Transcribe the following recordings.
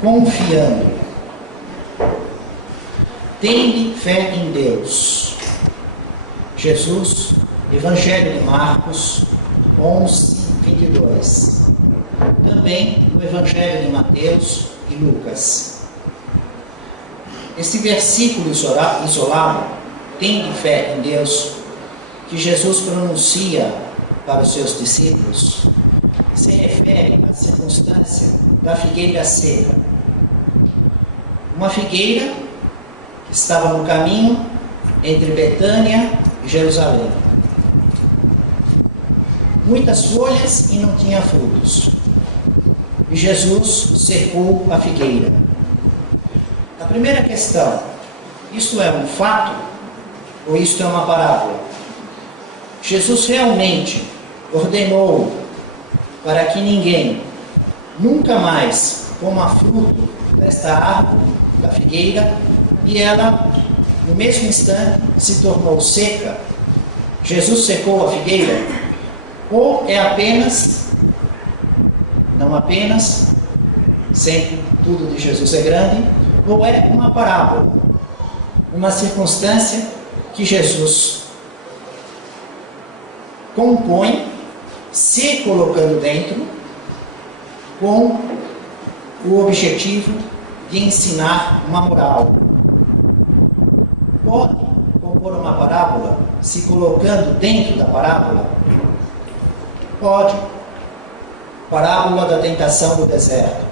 confiando. Tende fé em Deus. Jesus, Evangelho de Marcos 11, 22. Também no Evangelho de Mateus e Lucas. Esse versículo isolado, tende fé em Deus, que Jesus pronuncia para os seus discípulos, se refere à circunstância da figueira seca. Uma figueira que estava no caminho entre Betânia e Jerusalém. Muitas folhas e não tinha frutos. E Jesus cercou a figueira. A primeira questão: isto é um fato ou isto é uma parábola? Jesus realmente ordenou para que ninguém nunca mais coma fruto desta árvore, da figueira, e ela, no mesmo instante, se tornou seca? Jesus secou a figueira? Ou é apenas, não apenas, sempre tudo de Jesus é grande, ou é uma parábola, uma circunstância que Jesus compõe, se colocando dentro, com o objetivo de ensinar uma moral? Pode compor uma parábola se colocando dentro da parábola? Pode. Parábola da tentação do deserto.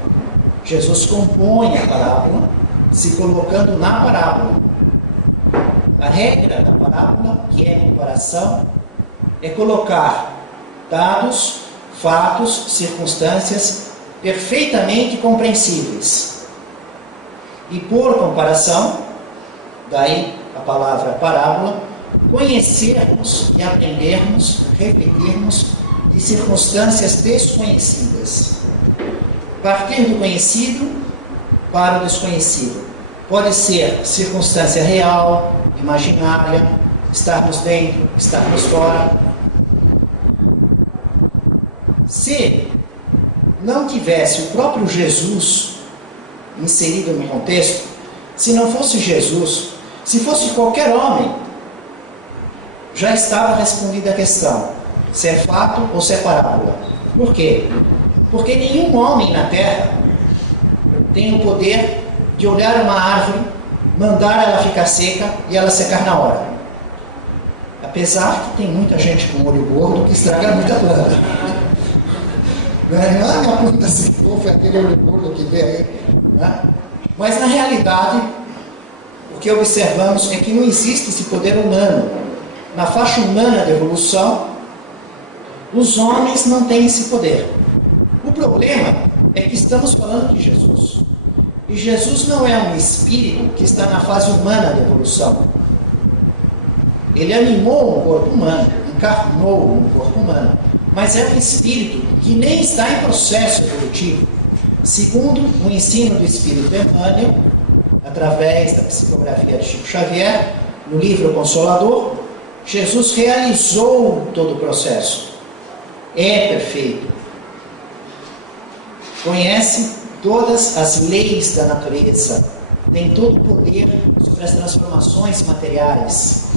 Jesus compõe a parábola se colocando na parábola. A regra da parábola, que é comparação, é colocar dados, fatos, circunstâncias perfeitamente compreensíveis. E por comparação, daí a palavra parábola, conhecermos e aprendermos, repetirmos de circunstâncias desconhecidas. Partir do conhecido para o desconhecido. Pode ser circunstância real, imaginária, estarmos dentro, estarmos fora. Se não tivesse o próprio Jesus inserido no contexto, se não fosse Jesus, se fosse qualquer homem, já estava respondida a questão, se é fato ou se é parábola. Por quê? Porque nenhum homem na Terra tem o poder de olhar uma árvore, mandar ela ficar seca e ela secar na hora. Apesar que tem muita gente com olho gordo que estraga muita planta. Não é minha planta secou, foi aquele olho gordo que veio aí. Né? Mas na realidade, o que observamos é que não existe esse poder humano. Na faixa humana de evolução, os homens não têm esse poder. O problema é que estamos falando de Jesus. E Jesus não é um espírito que está na fase humana de evolução. Ele animou um corpo humano, encarnou um corpo humano, mas é um espírito que nem está em processo evolutivo. Segundo o ensino do Espírito Emmanuel, através da psicografia de Chico Xavier, no livro Consolador, Jesus realizou todo o processo. É perfeito. Conhece todas as leis da natureza, tem todo o poder sobre as transformações materiais.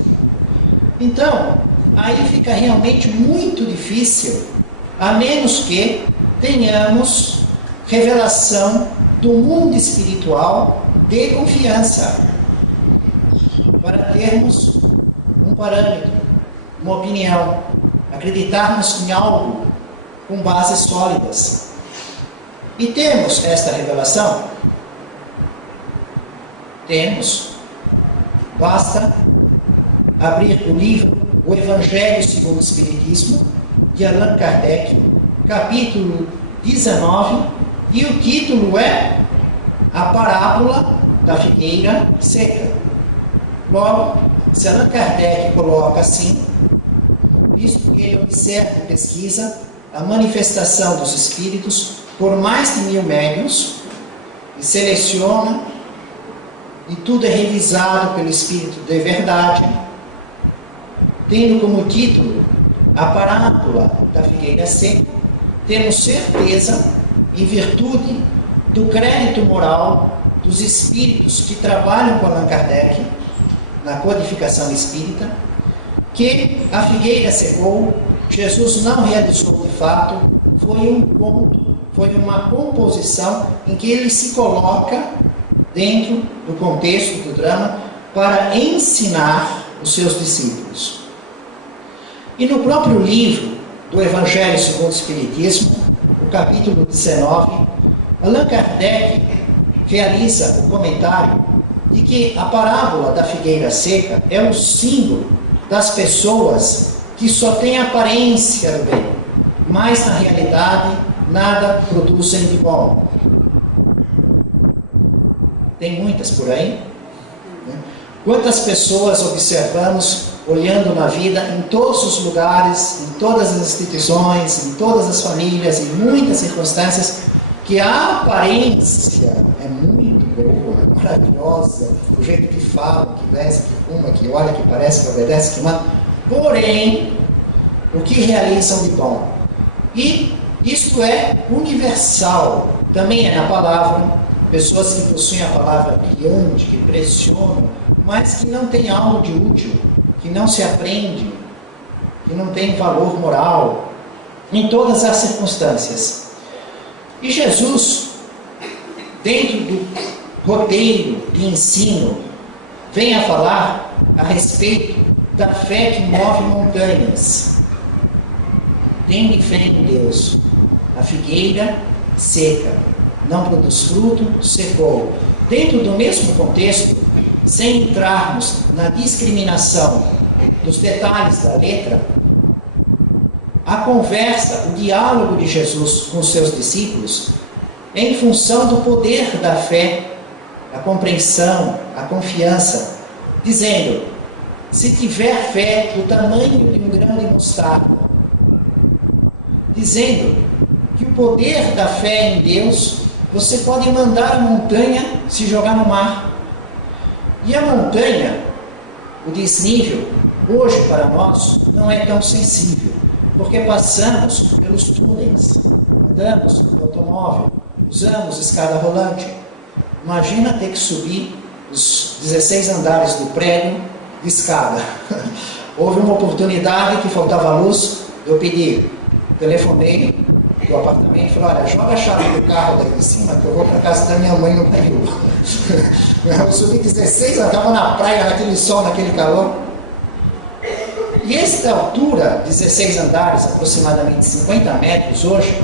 Então, aí fica realmente muito difícil, a menos que tenhamos revelação do mundo espiritual de confiança, para termos um parâmetro, uma opinião, acreditarmos em algo com bases sólidas. E temos esta revelação? Temos. Basta abrir o livro O Evangelho segundo o Espiritismo, de Allan Kardec, capítulo 19, e o título é A Parábola da Figueira Seca. Logo, se Allan Kardec coloca assim, visto que ele observa e pesquisa a manifestação dos espíritos por mais de 1000 médiuns, e seleciona, e tudo é revisado pelo Espírito de Verdade, tendo como título A Parábola da Figueira Seca, temos certeza, em virtude do crédito moral dos espíritos que trabalham com Allan Kardec na codificação espírita, que a figueira secou, Jesus não realizou de fato, foi um conto, foi uma composição em que ele se coloca dentro do contexto do drama para ensinar os seus discípulos. E no próprio livro do Evangelho segundo o Espiritismo, o capítulo 19, Allan Kardec realiza o comentário de que a parábola da figueira seca é um símbolo das pessoas que só têm aparência do bem, mas na realidade nada produzem de bom. Tem muitas por aí, né? Quantas pessoas observamos olhando na vida, em todos os lugares, em todas as instituições, em todas as famílias, em muitas circunstâncias, que a aparência é muito boa, maravilhosa, o jeito que fala, que veste, que fuma, que olha, que parece, que obedece, que manda, porém, o que realizam de bom. E isto é universal, também é na palavra, pessoas que possuem a palavra brilhante, que pressionam, mas que não tem algo de útil, que não se aprende, que não tem valor moral, em todas as circunstâncias. E Jesus, dentro do roteiro de ensino, vem a falar a respeito da fé que move montanhas. Tende fé em Deus. A figueira seca, não produz fruto, secou. Dentro do mesmo contexto, sem entrarmos na discriminação dos detalhes da letra, a conversa, o diálogo de Jesus com os seus discípulos é em função do poder da fé, a compreensão, a confiança, dizendo: se tiver fé do tamanho de um grão de mostarda, dizendo que o poder da fé em Deus, você pode mandar a montanha se jogar no mar. E a montanha, o desnível, hoje para nós, não é tão sensível, porque passamos pelos túneis, andamos no automóvel, usamos escada rolante. Imagina ter que subir os 16 andares do prédio de escada. Houve uma oportunidade que faltava luz, eu pedi, telefonei do apartamento e falei: olha, joga a chave do carro daí de cima que eu vou para casa da minha mãe no Peru. Eu subi 16, eu estava na praia, naquele sol, naquele calor. E esta altura, 16 andares, aproximadamente 50 metros hoje,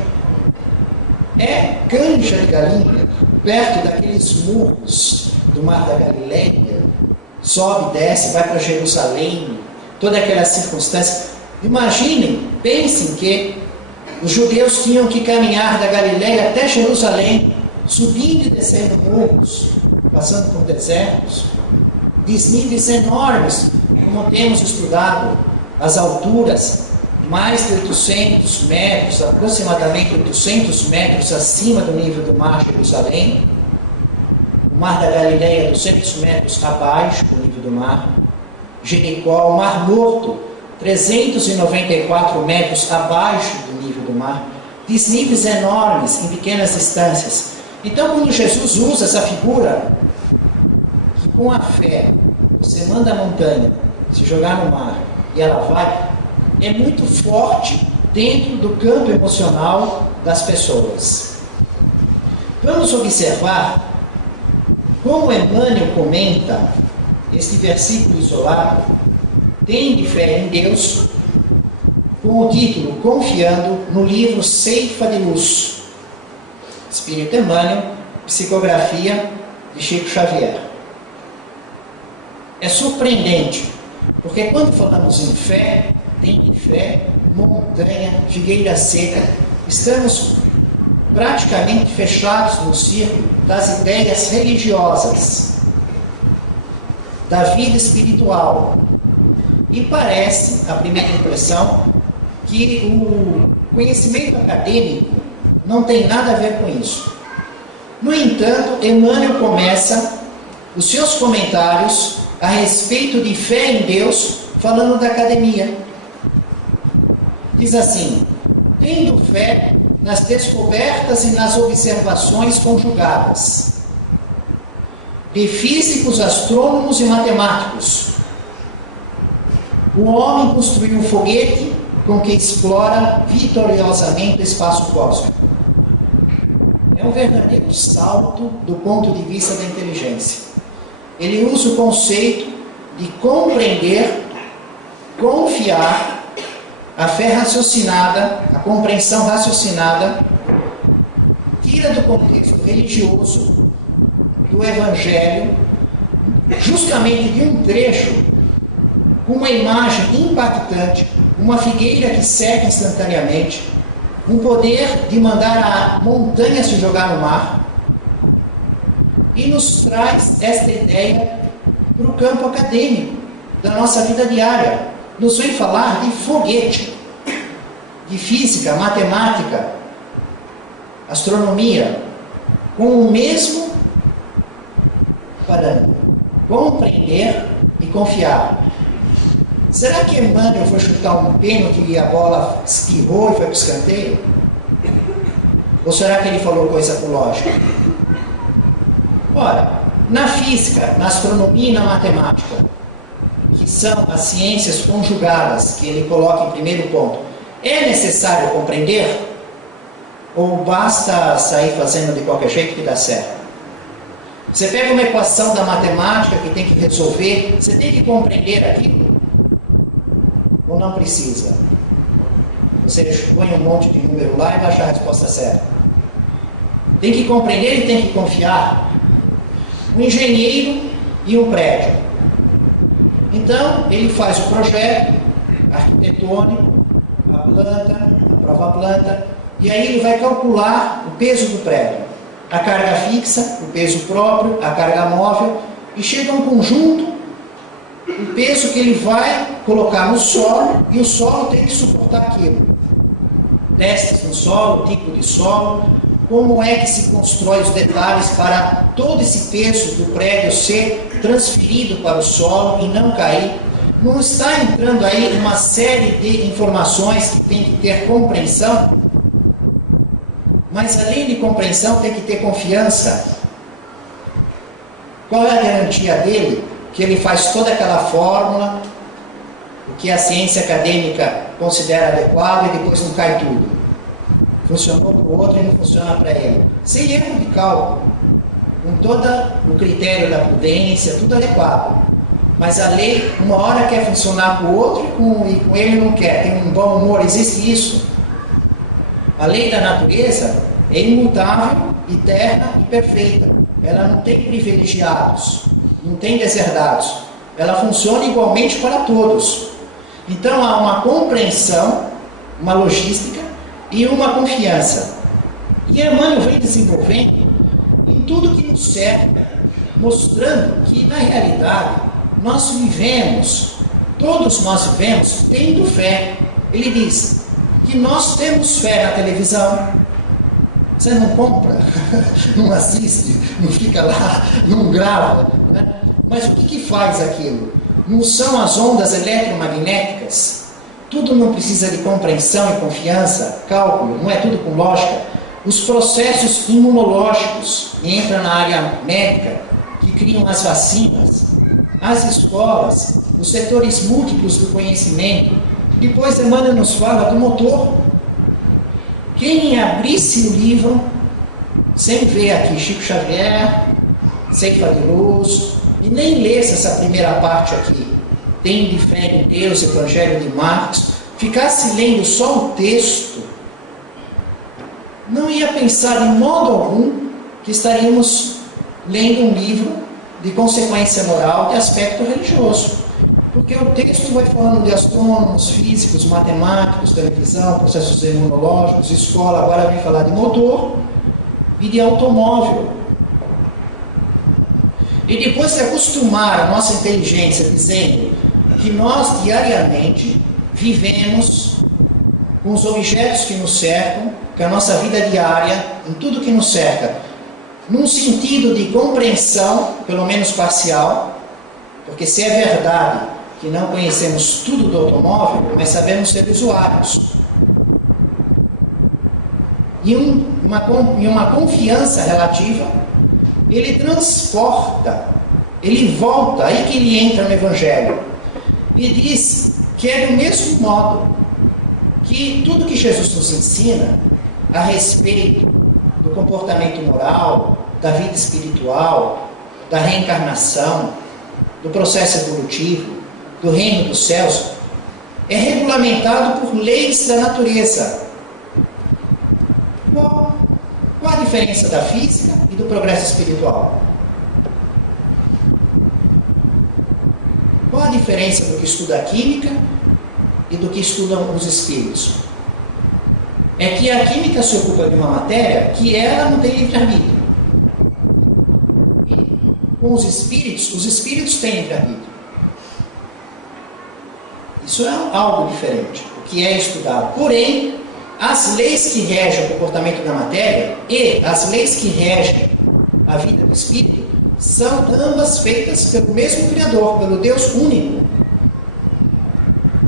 é canja de galinha, perto daqueles morros do Mar da Galileia, sobe, desce, vai para Jerusalém, toda aquela circunstância. Imaginem, pensem que os judeus tinham que caminhar da Galileia até Jerusalém, subindo e descendo morros, passando por desertos, desníveis enormes, como temos estudado, as alturas, mais de 800 metros, aproximadamente 800 metros acima do nível do mar de Jerusalém, o Mar da Galileia 200 metros abaixo do nível do mar, Jericó, o Mar Morto, 394 metros abaixo do nível do mar, desníveis enormes em pequenas distâncias. Então, quando Jesus usa essa figura, que com a fé você manda a montanha se jogar no mar e ela vai, é muito forte dentro do campo emocional das pessoas. Vamos observar como Emmanuel comenta este versículo isolado: tende fé em Deus, com o título Confiando, no livro Ceifa de Luz, Espírito Emmanuel, psicografia de Chico Xavier. É surpreendente, porque quando falamos em fé, tende fé, montanha, figueira seca, estamos praticamente fechados no círculo das ideias religiosas, da vida espiritual. E parece, a primeira impressão, que o conhecimento acadêmico não tem nada a ver com isso. No entanto, Emmanuel começa os seus comentários a respeito de fé em Deus falando da academia. Diz assim: tendo fé, nas descobertas e nas observações conjugadas de físicos, astrônomos e matemáticos. O homem construiu um foguete com que explora vitoriosamente o espaço cósmico. É um verdadeiro salto do ponto de vista da inteligência. Ele usa o conceito de compreender, confiar, a fé raciocinada, a compreensão raciocinada, tira do contexto religioso, do Evangelho, justamente de um trecho com uma imagem impactante, uma figueira que seca instantaneamente, um poder de mandar a montanha se jogar no mar, e nos traz esta ideia para o campo acadêmico da nossa vida diária. Nos vem falar de foguete, de física, matemática, astronomia, com o mesmo parâmetro: compreender e confiar. Será que Emmanuel foi chutar um pênalti e a bola espirrou e foi para o escanteio? Ou será que ele falou coisa com lógica? Ora, na física, na astronomia e na matemática, que são as ciências conjugadas, que ele coloca em primeiro ponto, é necessário compreender? Ou basta sair fazendo de qualquer jeito que dá certo? Você pega uma equação da matemática que tem que resolver, você tem que compreender aquilo? Ou não precisa? Você põe um monte de número lá e vai achar a resposta certa. Tem que compreender e tem que confiar. Um engenheiro e um prédio. Então, ele faz o projeto arquitetônico, a planta, aprova a planta, e aí ele vai calcular o peso do prédio, a carga fixa, o peso próprio, a carga móvel, e chega a um conjunto, o peso que ele vai colocar no solo, e o solo tem que suportar aquilo. Testes no solo, tipo de solo, como é que se constrói os detalhes para todo esse peso do prédio ser transferido para o solo e não cair. Não está entrando aí uma série de informações que tem que ter compreensão, mas além de compreensão tem que ter confiança. Qual é a garantia dele? Que ele faz toda aquela fórmula, o que a ciência acadêmica considera adequado, e depois não cai tudo. Funcionou para o outro e não funciona para ele. Sem erro de cálculo, com todo o critério da prudência, tudo adequado. Mas a lei, uma hora quer funcionar para o outro e com ele não quer. Tem um bom humor, existe isso. A lei da natureza é imutável, eterna e perfeita. Ela não tem privilegiados, não tem deserdados. Ela funciona igualmente para todos. Então há uma compreensão, uma logística e uma confiança. E Emmanuel vem desenvolvendo em tudo que nos cerca, mostrando que na realidade nós vivemos, todos nós vivemos tendo fé. Ele diz que nós temos fé na televisão. Você não compra, não assiste, não fica lá, não grava, né? Mas o que faz aquilo? Não são as ondas eletromagnéticas? Tudo não precisa de compreensão e confiança, cálculo, não é tudo com lógica. Os processos imunológicos, que entram na área médica, que criam as vacinas, as escolas, os setores múltiplos do conhecimento. Depois Emmanuel nos fala do motor. Quem abrisse o livro, sem ver aqui Chico Xavier, Ceifa de Luz, e nem lesse essa primeira parte aqui, tem de fé em Deus, Evangelho de Marcos, ficasse lendo só o texto, não ia pensar de modo algum que estaríamos lendo um livro de consequência moral, de aspecto religioso. Porque o texto vai falando de astrônomos, físicos, matemáticos, televisão, processos imunológicos, escola, agora vem falar de motor e de automóvel. E depois se acostumar a nossa inteligência dizendo que nós diariamente vivemos com os objetos que nos cercam, com a nossa vida diária, em tudo que nos cerca, num sentido de compreensão, pelo menos parcial, porque se é verdade que não conhecemos tudo do automóvel, mas sabemos ser usuários. e uma confiança relativa, ele transporta, ele volta, aí que ele entra no Evangelho, e diz que é do mesmo modo que tudo que Jesus nos ensina a respeito do comportamento moral, da vida espiritual, da reencarnação, do processo evolutivo, do reino dos céus, é regulamentado por leis da natureza. Qual a diferença da física e do progresso espiritual? Qual a diferença do que estuda a química e do que estudam os espíritos? É que a química se ocupa de uma matéria que ela não tem livre-arbítrio. E com os espíritos têm livre-arbítrio. Isso é algo diferente, o que é estudado. Porém, as leis que regem o comportamento da matéria e as leis que regem a vida do espírito são ambas feitas pelo mesmo Criador, pelo Deus único.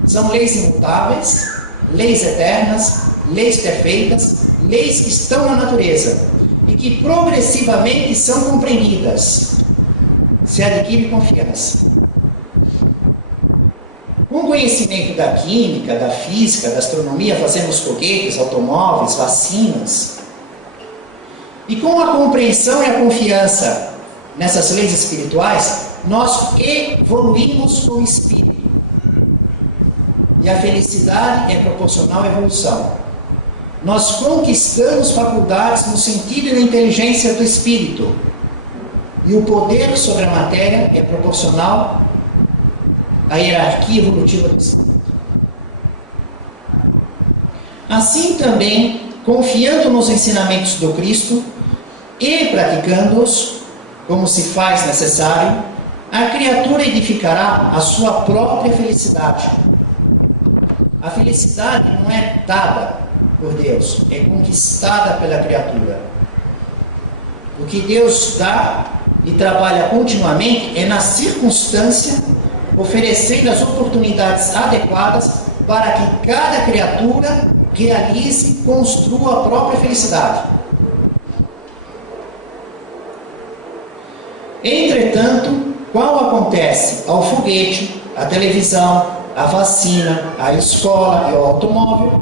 São leis imutáveis, leis eternas, leis perfeitas, leis que estão na natureza e que progressivamente são compreendidas. Se adquire confiança. Com o conhecimento da química, da física, da astronomia, fazemos foguetes, automóveis, vacinas. E com a compreensão e a confiança nessas leis espirituais, nós evoluímos com o espírito. E a felicidade é proporcional à evolução. Nós conquistamos faculdades no sentido e na inteligência do espírito. E o poder sobre a matéria é proporcional à hierarquia evolutiva do espírito. Assim também, confiando nos ensinamentos do Cristo e praticando-os, como se faz necessário, a criatura edificará a sua própria felicidade. A felicidade não é dada por Deus, é conquistada pela criatura. O que Deus dá e trabalha continuamente é na circunstância, oferecendo as oportunidades adequadas para que cada criatura realize e construa a própria felicidade. Entretanto, qual acontece ao foguete, à televisão, à vacina, à escola e ao automóvel,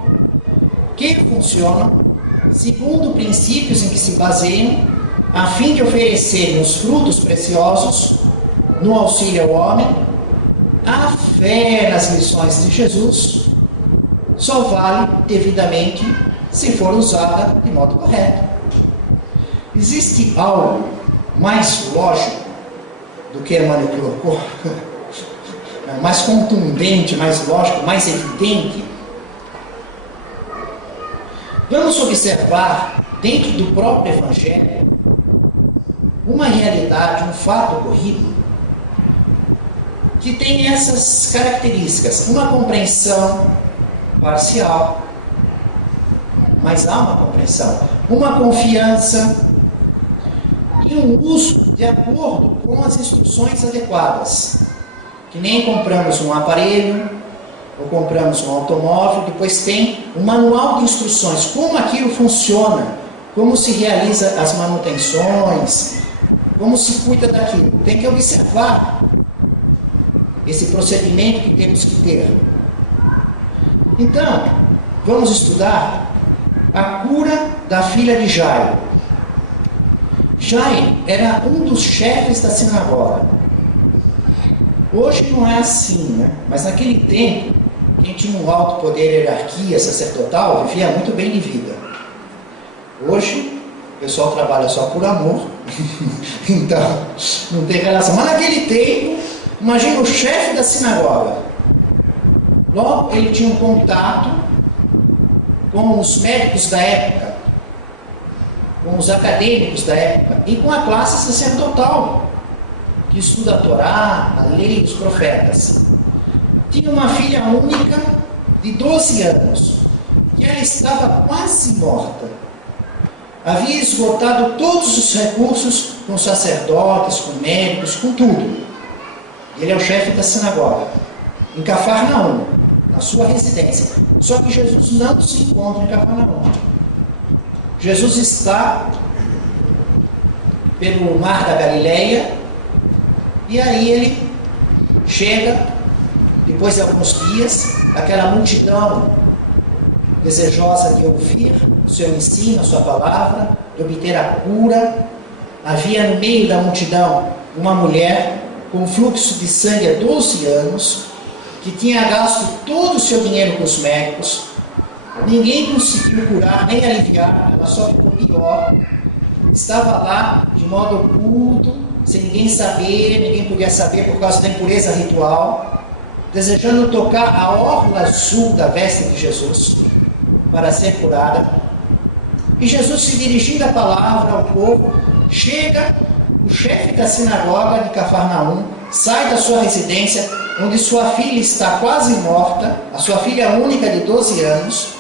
que funcionam segundo princípios em que se baseiam, a fim de oferecerem os frutos preciosos no auxílio ao homem, a fé nas lições de Jesus só vale devidamente se for usada de modo correto. Existe algo mais lógico do que Emmanuel colocou? Mais contundente, mais lógico, mais evidente? Vamos observar dentro do próprio Evangelho uma realidade, um fato ocorrido que tem essas características: uma compreensão parcial, mas há uma compreensão, uma confiança e um uso de acordo com as instruções adequadas. Que nem compramos um aparelho ou compramos um automóvel, depois tem um manual de instruções, como aquilo funciona, como se realiza as manutenções, como se cuida daquilo. Tem que observar esse procedimento que temos que ter. Então, vamos estudar a cura da filha de Jairo. Jairo era um dos chefes da sinagoga. Hoje não é assim, né? Mas naquele tempo, quem tinha um alto poder e hierarquia sacerdotal vivia muito bem de vida. Hoje, o pessoal trabalha só por amor, então não tem relação. Mas naquele tempo, imagina o chefe da sinagoga. Logo, ele tinha um contato com os médicos da época, com os acadêmicos da época e com a classe sacerdotal, que estuda a Torá, a lei e os profetas. Tinha uma filha única de 12 anos, que ela estava quase morta. Havia esgotado todos os recursos com sacerdotes, com médicos, com tudo. Ele é o chefe da sinagoga, em Cafarnaum, na sua residência. Só que Jesus não se encontra em Cafarnaum. Jesus está pelo mar da Galileia, e aí ele chega, depois de alguns dias, aquela multidão desejosa de ouvir o seu ensino, a sua palavra, de obter a cura. Havia no meio da multidão uma mulher com fluxo de sangue há 12 anos, que tinha gasto todo o seu dinheiro com os médicos. Ninguém conseguiu curar nem aliviar, ela só ficou pior. Estava lá de modo oculto, sem ninguém saber, ninguém podia saber por causa da impureza ritual, desejando tocar a orla azul da veste de Jesus para ser curada. E Jesus, se dirigindo a palavra ao povo, chega o chefe da sinagoga de Cafarnaum, sai da sua residência, onde sua filha está quase morta, a sua filha única de 12 anos.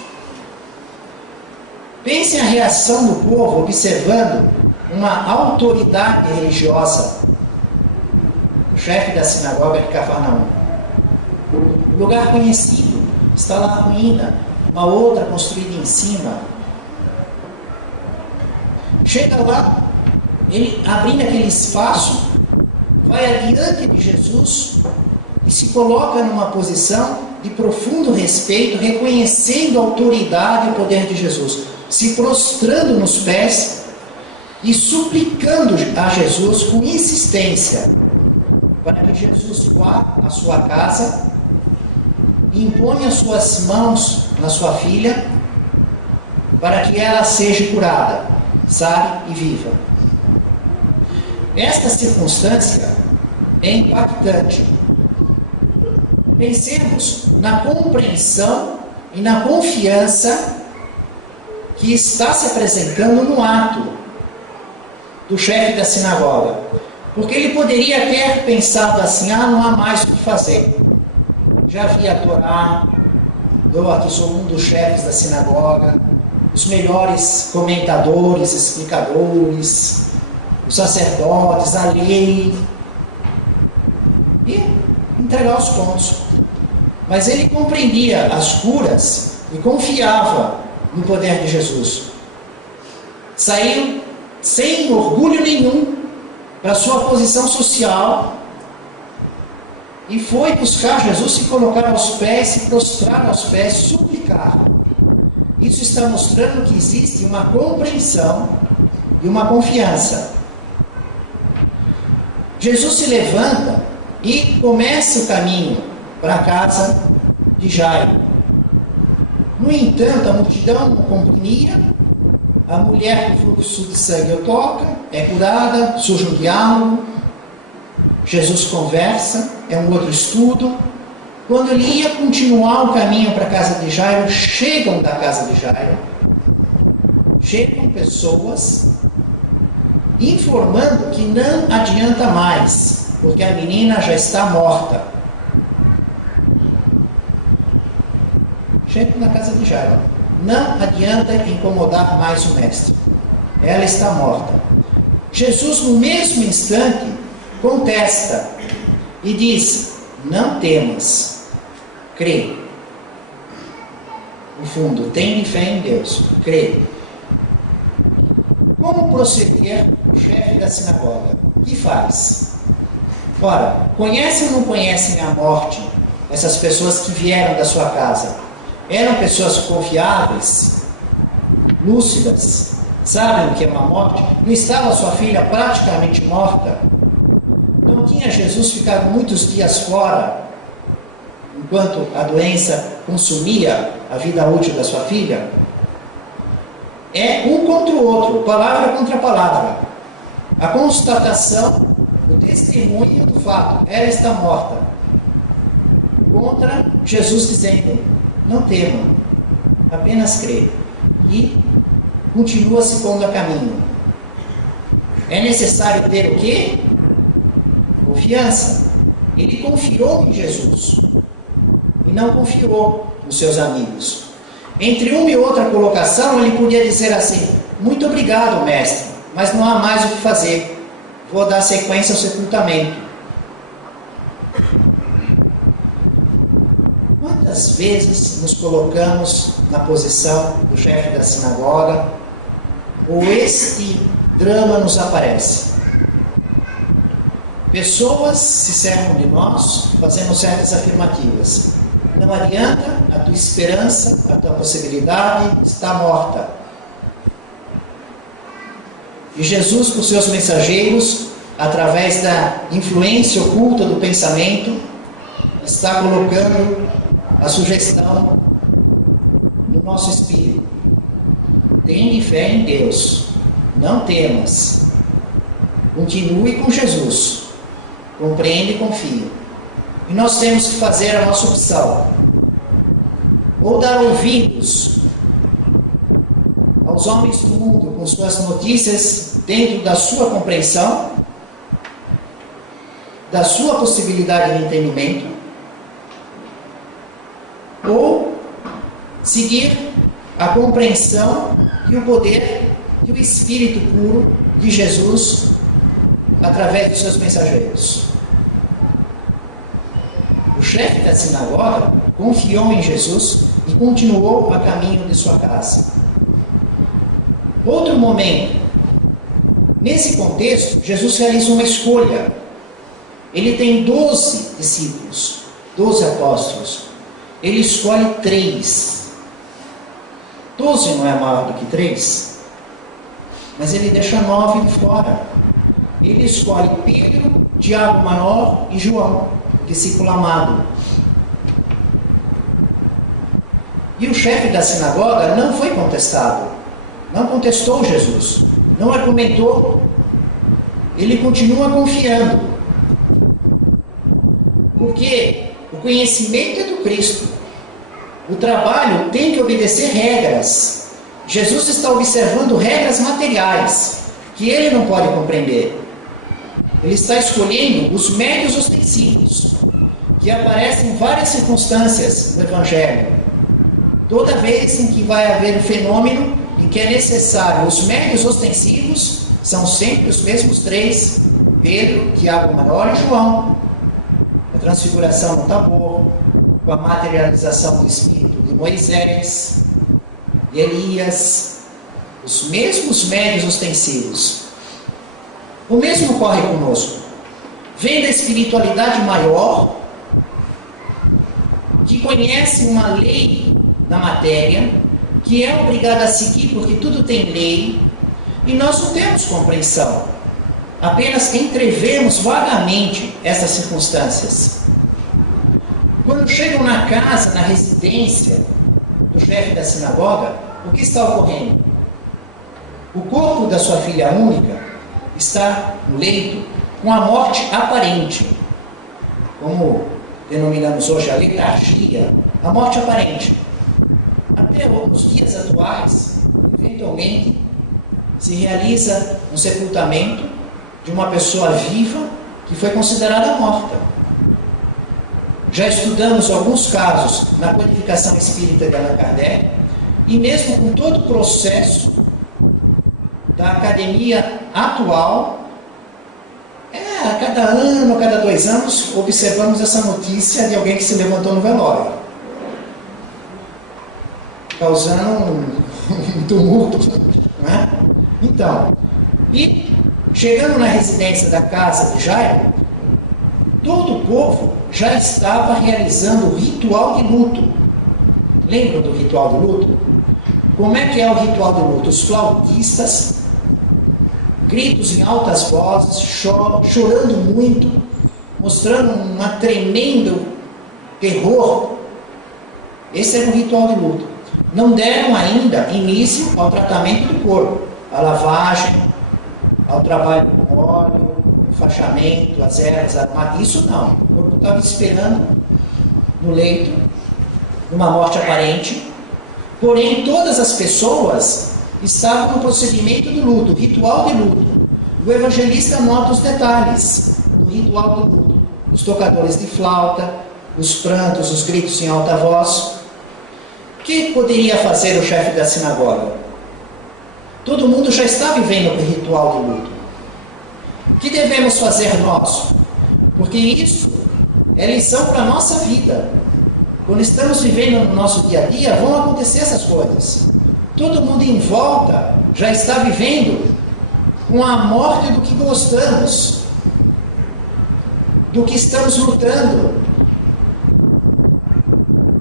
Pensem a reação do povo observando uma autoridade religiosa, o chefe da sinagoga de Cafarnaum. Lugar conhecido, está lá a ruína, uma outra construída em cima. Chega lá, ele abrindo aquele espaço, vai adiante de Jesus e se coloca numa posição de profundo respeito, reconhecendo a autoridade e o poder de Jesus, se prostrando nos pés e suplicando a Jesus com insistência para que Jesus vá à sua casa e imponha suas mãos na sua filha para que ela seja curada, sare e viva. Esta circunstância é impactante. Pensemos na compreensão e na confiança que está se apresentando no ato do chefe da sinagoga. Porque ele poderia ter pensado assim: não há mais o que fazer. Já vi a Torá, eu aqui sou um dos chefes da sinagoga, os melhores comentadores, explicadores, os sacerdotes, a lei, e entregar os pontos. Mas ele compreendia as curas e confiava no poder de Jesus. Saiu sem orgulho nenhum para sua posição social e foi buscar Jesus, se colocar aos pés, se prostrar aos pés, suplicar. Isso está mostrando que existe uma compreensão e uma confiança. Jesus se levanta e começa o caminho para a casa de Jairo. No entanto, a multidão não compreenia. A mulher com fluxo de sangue o toca, é curada, surge um diálogo. Jesus conversa, é um outro estudo. Quando ele ia continuar o caminho para a casa de Jairo, chegam da casa de Jairo, chegam pessoas informando que não adianta mais, porque a menina já está morta. Chegam na casa de Jairo. Não adianta incomodar mais o mestre. Ela está morta. Jesus, no mesmo instante, contesta e diz: não temas, crê. No fundo, tem fé em Deus, crê. Como proceder o chefe da sinagoga? O que faz? Ora, conhecem ou não conhecem a morte essas pessoas que vieram da sua casa? Eram pessoas confiáveis, lúcidas, sabem o que é uma morte? Não estava sua filha praticamente morta? Não tinha Jesus ficado muitos dias fora, enquanto a doença consumia a vida útil da sua filha? É um contra o outro, palavra contra palavra. A constatação, o testemunho do fato, ela está morta, contra Jesus dizendo: não tema, apenas crê. E continua se pondo a caminho. É necessário ter o quê? Confiança. Ele confiou em Jesus e não confiou nos seus amigos. Entre uma e outra colocação, ele podia dizer assim: muito obrigado, mestre, mas não há mais o que fazer. Vou dar sequência ao sepultamento. Quantas vezes nos colocamos na posição do chefe da sinagoga ou este drama nos aparece. Pessoas se cercam de nós, fazendo certas afirmativas. Não adianta, a tua esperança, a tua possibilidade está morta. E Jesus, com seus mensageiros, através da influência oculta do pensamento, está colocando a sugestão no nosso espírito. Tenha fé em Deus, não temas. Continue com Jesus. Compreende e confia. E nós temos que fazer a nossa opção. Ou dar ouvidos aos homens do mundo com suas notícias dentro da sua compreensão, da sua possibilidade de entendimento, ou seguir a compreensão e o poder e o Espírito puro de Jesus através dos seus mensageiros. O chefe da sinagoga confiou em Jesus e continuou a caminho de sua casa. Outro momento. Nesse contexto, Jesus realiza uma escolha. Ele tem 12 discípulos, 12 apóstolos. Ele escolhe 3. 12 não é maior do que 3, mas ele deixa 9 fora. Ele escolhe Pedro, Tiago Maior e João, o discípulo amado. E o chefe da sinagoga não foi contestado, não contestou Jesus, não argumentou, ele continua confiando. Porque o conhecimento é do Cristo. O trabalho tem que obedecer regras. Jesus está observando regras materiais que ele não pode compreender. Ele está escolhendo os médios ostensivos, que aparecem em várias circunstâncias no Evangelho. Toda vez em que vai haver um fenômeno em que é necessário os médios ostensivos, são sempre os mesmos 3, Pedro, Tiago Maior e João. A transfiguração no Tabor, com a materialização do Espírito de Moisés, de Elias, os mesmos médios ostensivos. O mesmo ocorre conosco. Vem da espiritualidade maior, que conhece uma lei na matéria, que é obrigada a seguir porque tudo tem lei, e nós não temos compreensão. Apenas entrevemos vagamente essas circunstâncias. Quando chegam na casa, na residência do chefe da sinagoga, o que está ocorrendo? O corpo da sua filha única está no leito com a morte aparente, como denominamos hoje a letargia, a morte aparente. Até nos dias atuais, eventualmente, se realiza um sepultamento de uma pessoa viva que foi considerada morta. Já estudamos alguns casos na codificação espírita de Allan Kardec, e mesmo com todo o processo da academia atual, a cada ano, a cada 2 anos, observamos essa notícia de alguém que se levantou no velório, causando um tumulto, não é? Então, e chegando na residência da casa de Jairo, todo o povo já estava realizando o ritual de luto. Lembram do ritual do luto? Como é que é o ritual do luto? Os flautistas, gritos em altas vozes, chorando muito, mostrando um tremendo terror. Esse era o ritual de luto. Não deram ainda início ao tratamento do corpo, à lavagem, ao trabalho com óleo, enfaixamento, as ervas aromáticas. Isso não. O corpo estava esperando no leito, numa morte aparente. Porém, todas as pessoas estavam no procedimento do luto, ritual de luto. O evangelista nota os detalhes do ritual do luto. Os tocadores de flauta, os prantos, os gritos em alta voz. O que poderia fazer o chefe da sinagoga? Todo mundo já está vivendo o ritual do luto. O que devemos fazer nós? Porque isso é lição para a nossa vida. Quando estamos vivendo no nosso dia a dia, vão acontecer essas coisas. Todo mundo em volta já está vivendo com a morte do que gostamos, do que estamos lutando.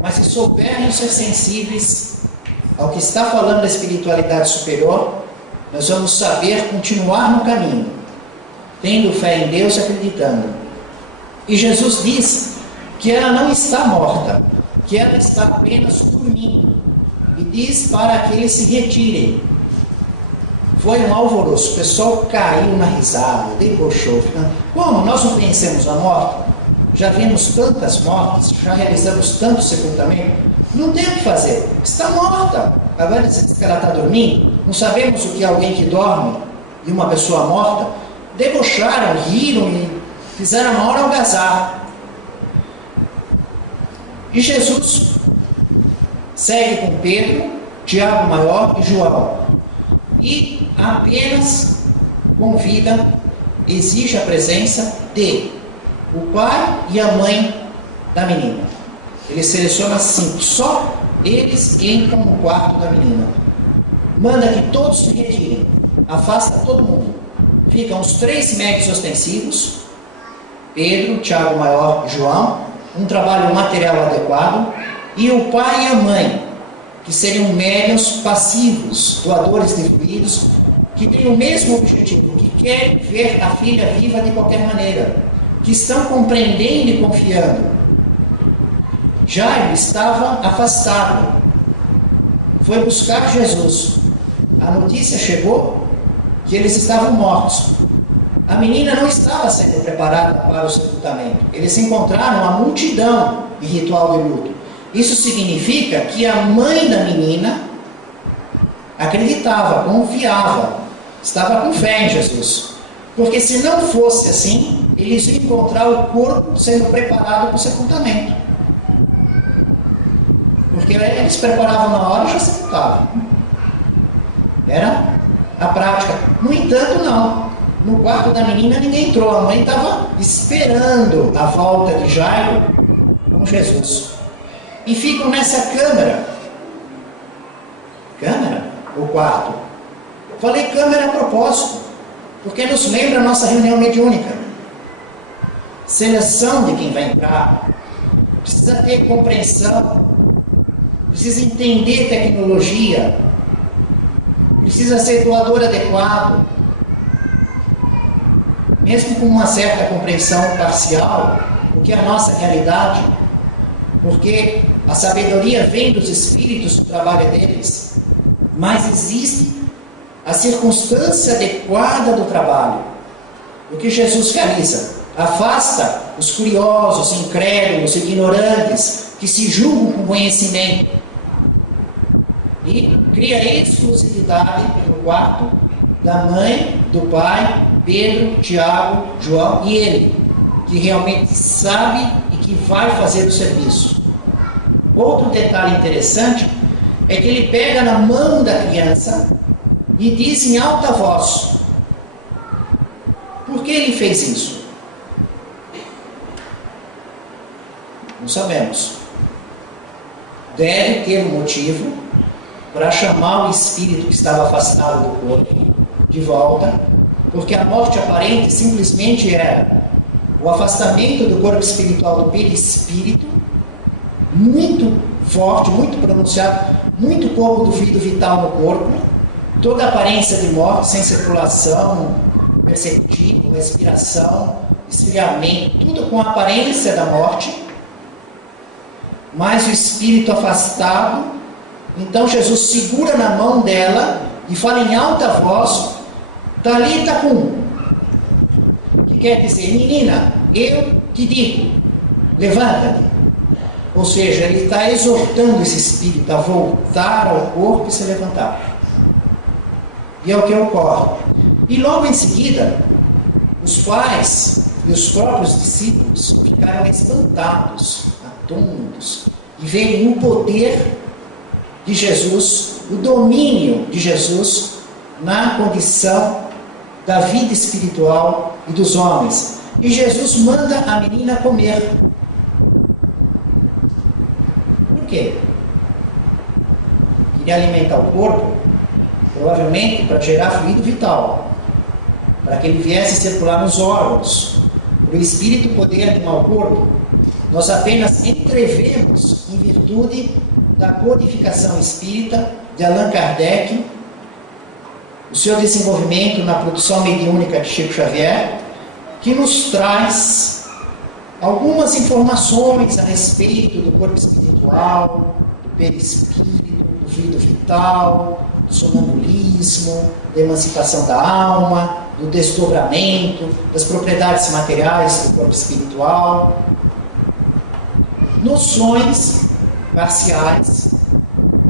Mas se soubermos ser sensíveis ao que está falando da espiritualidade superior, nós vamos saber continuar no caminho, tendo fé em Deus e acreditando. E Jesus diz que ela não está morta, que ela está apenas dormindo. E diz para que eles se retirem. Foi um alvoroço, o pessoal caiu na risada, debochou. Como? Nós não conhecemos a morte? Já vimos tantas mortes, já realizamos tanto sepultamento. Não tem o que fazer, está morta. Agora você diz que ela está dormindo. Não sabemos o que é alguém que dorme e uma pessoa morta. Debocharam, riram e fizeram a maior algazarra. E Jesus segue com Pedro, Tiago maior e João. E apenas convida, exige a presença de o pai e a mãe da menina. Ele seleciona 5, só eles entram no quarto da menina. Manda que todos se retirem, afasta todo mundo. Ficam os 3 médios ostensivos, Pedro, Tiago maior e João, um trabalho material adequado, e o pai e a mãe, que seriam médios passivos, doadores de fluidos, que têm o mesmo objetivo, que querem ver a filha viva de qualquer maneira, que estão compreendendo e confiando. Jairo estava afastado, foi buscar Jesus. A notícia chegou que eles estavam mortos. A menina não estava sendo preparada para o sepultamento. Eles encontraram a multidão em ritual de luto. Isso significa que a mãe da menina acreditava, confiava, estava com fé em Jesus. Porque se não fosse assim, eles iam encontrar o corpo sendo preparado para o sepultamento. Porque eles preparavam na hora e já sepultavam. Era a prática. No entanto, não. No quarto da menina ninguém entrou. A mãe estava esperando a volta de Jairo com Jesus. E ficam nessa câmara. Câmara? Ou quarto? Falei câmara a propósito, porque nos lembra a nossa reunião mediúnica. Seleção de quem vai entrar. Precisa ter compreensão. Precisa entender tecnologia. Precisa ser doador adequado. Mesmo com uma certa compreensão parcial, o que é a nossa realidade, porque a sabedoria vem dos espíritos do trabalho deles, mas existe a circunstância adequada do trabalho. O que Jesus realiza? Afasta os curiosos, incrédulos, ignorantes, que se julgam com conhecimento, e cria exclusividade no quarto da mãe, do pai, Pedro, Tiago, João e ele, que realmente sabe e que vai fazer o serviço. Outro detalhe interessante é que ele pega na mão da criança e diz em alta voz. Por que ele fez isso? Não sabemos. Deve ter um motivo para chamar o espírito que estava afastado do corpo de volta, porque a morte aparente simplesmente era o afastamento do corpo espiritual do perispírito, muito forte, muito pronunciado, muito pouco do fluido vital no corpo, toda a aparência de morte, sem circulação perceptível, respiração, esfriamento, tudo com a aparência da morte, mas o espírito afastado. Então Jesus segura na mão dela e fala em alta voz, Talita cum, que quer dizer, menina, eu te digo, levanta-te. Ou seja, ele está exortando esse espírito a voltar ao corpo e se levantar. E é o que ocorre. E logo em seguida, os pais e os próprios discípulos ficaram espantados, atônitos, e veem o poder de Jesus, o domínio de Jesus na condição da vida espiritual e dos homens. E Jesus manda a menina comer. Por quê? iria alimentar o corpo, provavelmente para gerar fluido vital, para que ele viesse circular nos órgãos, para o espírito poder animar o corpo. Nós apenas entrevemos em virtude da codificação espírita de Allan Kardec, o seu desenvolvimento na produção mediúnica de Chico Xavier, que nos traz algumas informações a respeito do corpo espiritual, do perispírito, do fluido vital, do sonambulismo, da emancipação da alma, do desdobramento, das propriedades materiais do corpo espiritual. Noções parciais,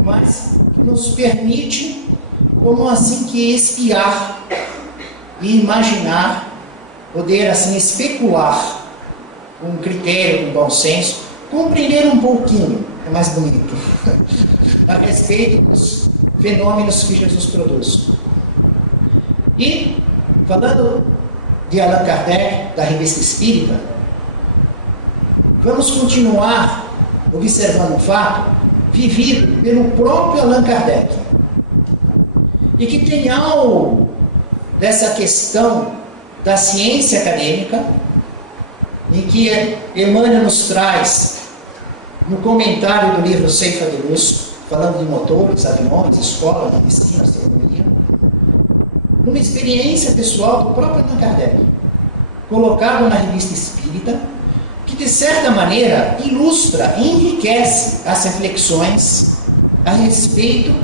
mas que nos permite, como assim que espiar e imaginar, poder assim especular com critério, com bom senso, compreender um pouquinho, é mais bonito, a respeito dos fenômenos que Jesus produz. E, falando de Allan Kardec, da Revista Espírita, vamos continuar observando um fato vivido pelo próprio Allan Kardec, e que tem algo dessa questão da ciência acadêmica, em que Emmanuel nos traz, no comentário do livro Ceifa de Luz, falando de motores, aviões, escola, medicina, astronomia, numa experiência pessoal do próprio Allan Kardec, colocado na Revista Espírita, que de certa maneira ilustra e enriquece as reflexões a respeito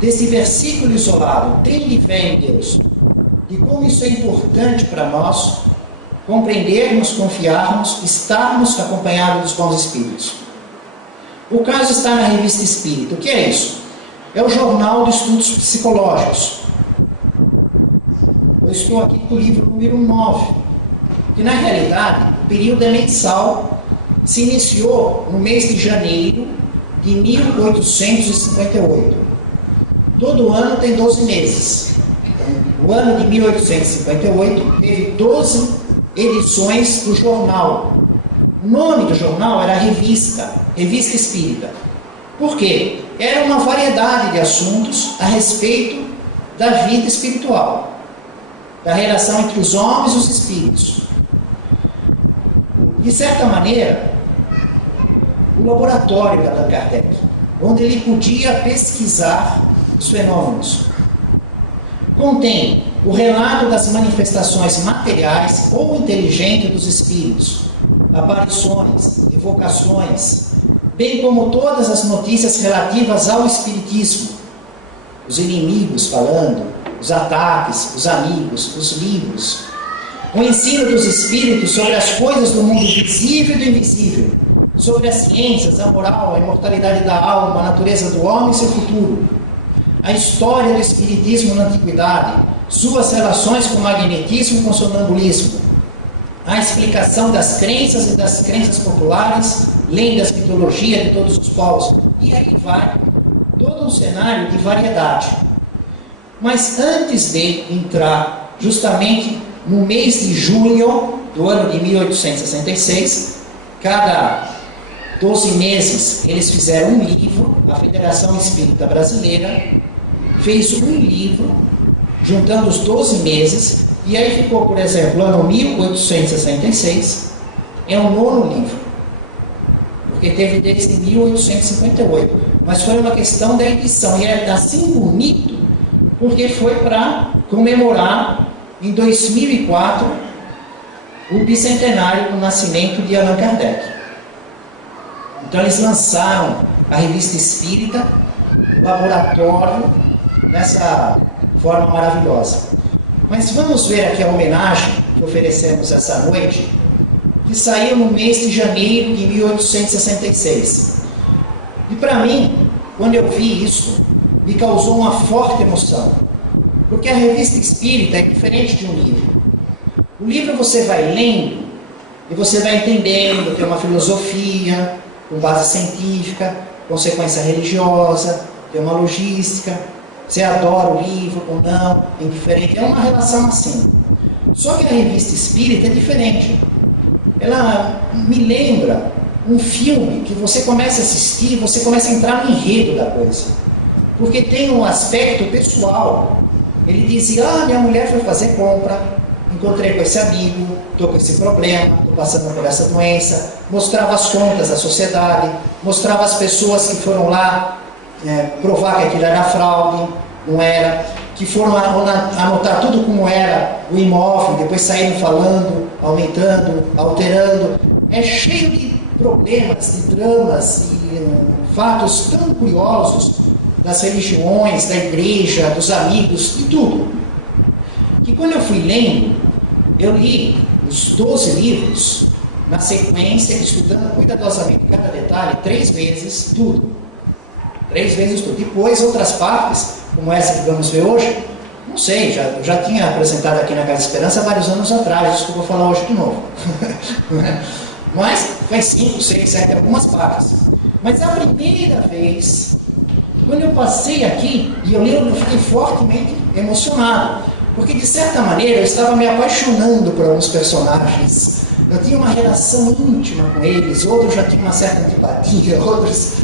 desse versículo isolado, tende fé em Deus, e como isso é importante para nós compreendermos, confiarmos, estarmos acompanhados dos bons espíritos. O caso está na Revista Espírita. O que é isso? É o Jornal de Estudos Psicológicos. Eu estou aqui com o livro número 9, que na realidade o período é mensal, se iniciou no mês de janeiro de 1858. Todo ano tem 12 meses. O ano de 1858 teve 12 edições do jornal. O nome do jornal era Revista Espírita. Por quê? Era uma variedade de assuntos a respeito da vida espiritual, da relação entre os homens e os espíritos. De certa maneira, o laboratório de Allan Kardec, onde ele podia pesquisar os fenômenos, contém o relato das manifestações materiais ou inteligentes dos espíritos, aparições, evocações, bem como todas as notícias relativas ao espiritismo, os inimigos falando, os ataques, os amigos, os livros, o ensino dos espíritos sobre as coisas do mundo visível e do invisível, sobre as ciências, a moral, a imortalidade da alma, a natureza do homem e seu futuro, a história do espiritismo na antiguidade, suas relações com o magnetismo e com o sonambulismo, a explicação das crenças e das crenças populares, lendas, mitologia de todos os povos, e aí vai todo um cenário de variedade. Mas antes de entrar justamente no mês de junho do ano de 1866, cada 12 meses eles fizeram um livro, a Federação Espírita Brasileira fez um livro, juntando os 12 meses, e aí ficou, por exemplo, ano 1866, é o 9º livro, porque teve desde 1858, mas foi uma questão da edição, e é assim bonito, porque foi para comemorar, em 2004, o bicentenário do nascimento de Allan Kardec. Então eles lançaram a Revista Espírita, o laboratório, nessa forma maravilhosa. Mas vamos ver aqui a homenagem que oferecemos essa noite, que saiu no mês de janeiro de 1866. E para mim, quando eu vi isso, me causou uma forte emoção, porque a Revista Espírita é diferente de um livro. O livro você vai lendo e você vai entendendo, tem uma filosofia com base científica, consequência religiosa, tem uma logística. Você adora o livro ou não, é indiferente, é uma relação assim. Só que a Revista Espírita é diferente. Ela me lembra um filme que você começa a assistir, você começa a entrar no enredo da coisa. porque tem um aspecto pessoal. Ele dizia, minha mulher foi fazer compra, encontrei com esse amigo, estou com esse problema, estou passando por essa doença, mostrava as contas da sociedade, mostrava as pessoas que foram lá provar que aquilo era fraude, não era, que foram anotar tudo como era o imóvel, depois saíram falando, aumentando, alterando. É cheio de problemas, de dramas e fatos tão curiosos das religiões, da igreja, dos amigos, de tudo. Que quando eu fui lendo, eu li os 12 livros na sequência, estudando cuidadosamente cada detalhe, 3 vezes tudo. 3 vezes tudo. Depois, outras partes, como essa que vamos ver hoje, não sei, já tinha apresentado aqui na Casa Esperança há vários anos atrás, isso que eu vou falar hoje de novo. Mas faz 5, 6, 7, algumas partes. Mas a primeira vez, quando eu passei aqui, e eu li, eu fiquei fortemente emocionado. Porque, de certa maneira, eu estava me apaixonando por alguns personagens. Eu tinha uma relação íntima com eles, outros já tinham uma certa antipatia, outros...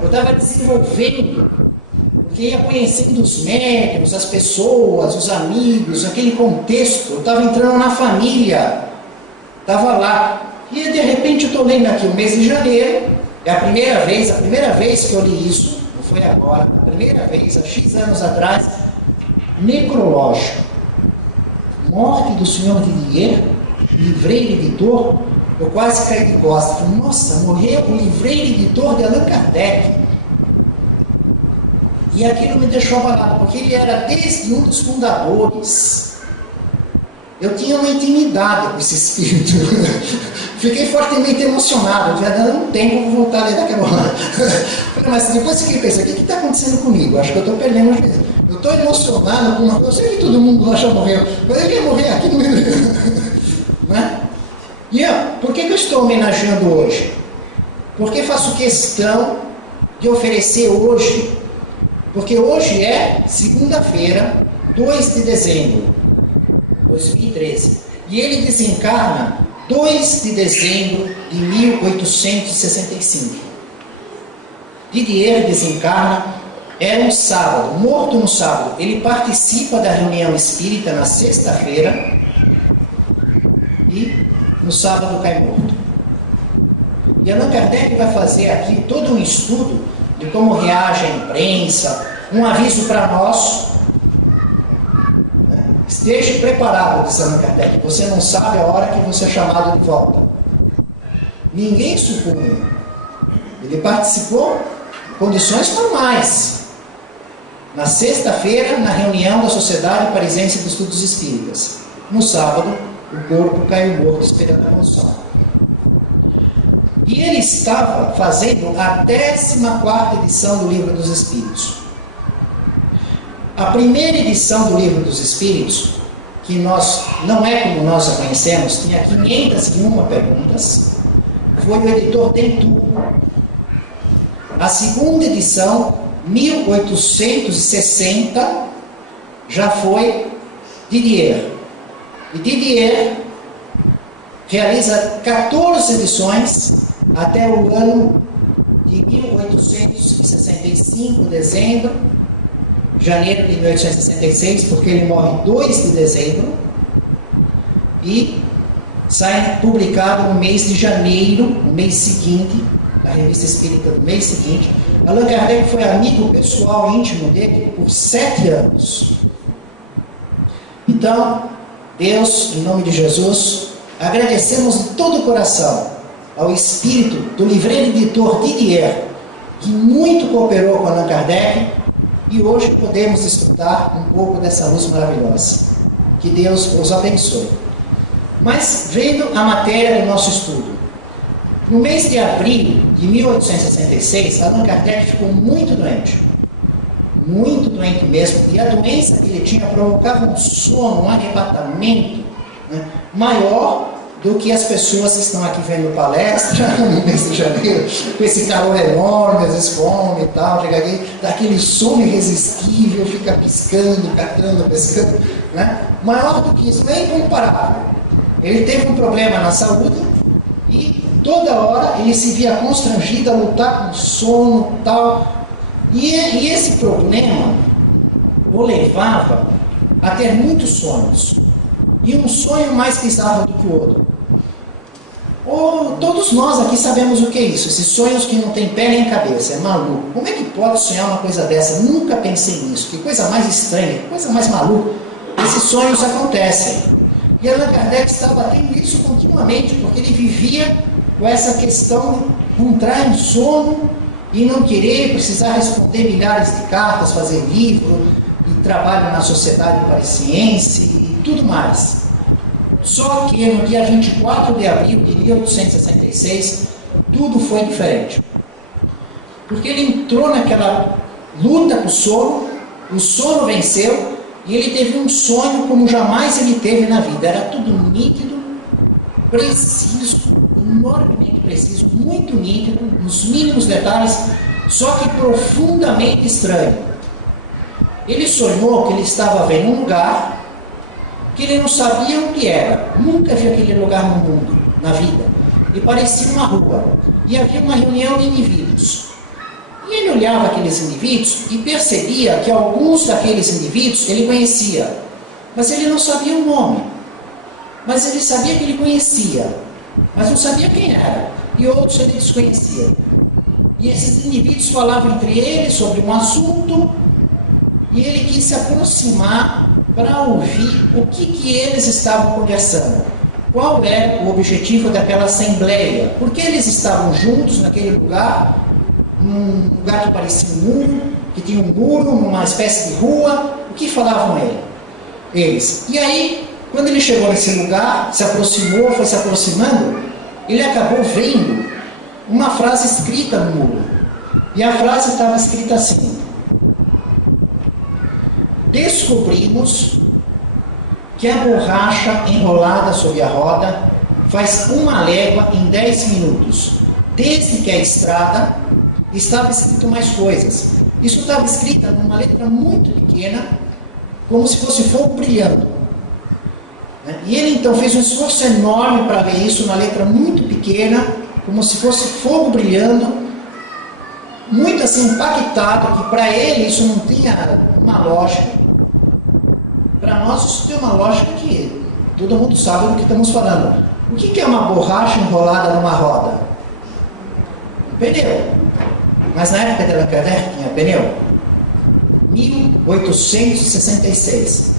Eu estava desenvolvendo, porque ia conhecendo os médiums, as pessoas, os amigos, aquele contexto. Eu estava entrando na família, estava lá. E, de repente, eu estou lendo aqui o mês de janeiro, é a primeira vez que eu li isso, não foi agora, a primeira vez, há X anos atrás, necrológico, morte do senhor Didier, livreiro editor. Eu quase caí de costas. Falei, nossa, morreu o livreiro editor de Allan Kardec. E aquilo me deixou abalado, porque ele era desde um dos fundadores. Eu tinha uma intimidade com esse espírito. Fiquei fortemente emocionado. Eu falei, não tem como voltar a ler daquela hora. Falei, mas depois fiquei pensando, o que está acontecendo comigo? Acho que eu estou perdendo as vezes. Eu estou emocionado com uma coisa. Eu sei que todo mundo lá já morreu, mas eu ia morrer aqui no meio. Né? E por que eu estou homenageando hoje? Porque faço questão de oferecer hoje, porque hoje é segunda-feira, 2 de dezembro de 2013, e ele desencarna 2 de dezembro de 1865. Didier desencarna, era um sábado, morto no sábado. Ele participa da reunião espírita na sexta-feira e no sábado cai morto. E Allan Kardec vai fazer aqui todo um estudo de como reage a imprensa, um aviso para nós. Esteja preparado, diz Allan Kardec. Você não sabe a hora que você é chamado de volta. Ninguém sucumbe. Ele participou em condições normais. Na sexta-feira, na reunião da Sociedade Parisiense de Estudos Espíritas. No sábado, o corpo caiu morto esperando a moção. E ele estava fazendo a 14ª edição do Livro dos Espíritos. A primeira edição do Livro dos Espíritos, que não é como nós a conhecemos, tinha 501 perguntas, foi o editor Dentu. A segunda edição, 1860, já foi Didier. E Didier realiza 14 edições até o ano de 1865, dezembro, janeiro de 1866, porque ele morre 2 de dezembro, e sai publicado no mês de janeiro, no mês seguinte, a revista espírita do mês seguinte. Allan Kardec foi amigo pessoal íntimo dele por 7 anos. Então, Deus, em nome de Jesus, agradecemos de todo o coração ao espírito do livreiro editor Didier, que muito cooperou com Allan Kardec, e hoje podemos desfrutar um pouco dessa luz maravilhosa. Que Deus os abençoe. Mas, vendo a matéria do nosso estudo, no mês de abril de 1866, Allan Kardec ficou muito doente mesmo, e a doença que ele tinha provocava um sono, um arrebatamento, né, maior do que as pessoas que estão aqui vendo palestra no mês de janeiro, com esse calor enorme, às vezes fome e tal, chega aqui, dá aquele sono irresistível, fica piscando, catando, pescando, né? Maior do que isso, nem comparável. Ele teve um problema na saúde e toda hora ele se via constrangido a lutar com sono e tal. E esse problema o levava a ter muitos sonhos. E um sonho mais bizarro do que o outro. Todos nós aqui sabemos o que é isso. Esses sonhos que não tem pé nem cabeça. É maluco. Como é que pode sonhar uma coisa dessa? Nunca pensei nisso. Que coisa mais estranha, que coisa mais maluca. Esses sonhos acontecem. E Allan Kardec estava tendo isso continuamente, porque ele vivia com essa questão de entrar em sono e não querer, precisar responder milhares de cartas, fazer livro, e trabalho na Sociedade Parisiense e tudo mais. Só que no dia 24 de abril de 1866, tudo foi diferente. Porque ele entrou naquela luta com o sono venceu, e ele teve um sonho como jamais ele teve na vida. Era tudo nítido, preciso, enormemente preciso, muito nítido, nos mínimos detalhes, só que profundamente estranho. Ele sonhou que ele estava vendo um lugar que ele não sabia o que era. Nunca viu aquele lugar no mundo, na vida. E parecia uma rua. E havia uma reunião de indivíduos. E ele olhava aqueles indivíduos e percebia que alguns daqueles indivíduos ele conhecia. Mas ele não sabia o nome. Mas ele sabia que ele conhecia. Mas não sabia quem era. E outros ele desconhecia. E esses indivíduos falavam entre eles sobre um assunto. E ele quis se aproximar para ouvir o que eles estavam conversando. Qual era o objetivo daquela assembleia? Por que eles estavam juntos naquele lugar? Num lugar que parecia um muro, que tinha um muro, numa espécie de rua. O que falavam eles? E aí, quando ele chegou nesse lugar, se aproximou, foi se aproximando, ele acabou vendo uma frase escrita no muro. E a frase estava escrita assim: descobrimos que a borracha enrolada sob a roda faz uma légua em 10 minutos. Desde que a estrada estava escrito mais coisas. Isso estava escrito numa letra muito pequena, como se fosse fogo brilhando. E ele então fez um esforço enorme para ler isso, uma letra muito pequena, como se fosse fogo brilhando, muito assim impactado, que para ele isso não tinha uma lógica. Para nós isso tem uma lógica que todo mundo sabe do que estamos falando. O que é uma borracha enrolada numa roda? Um pneu. Mas na época de Allan Kardec tinha pneu? 1866.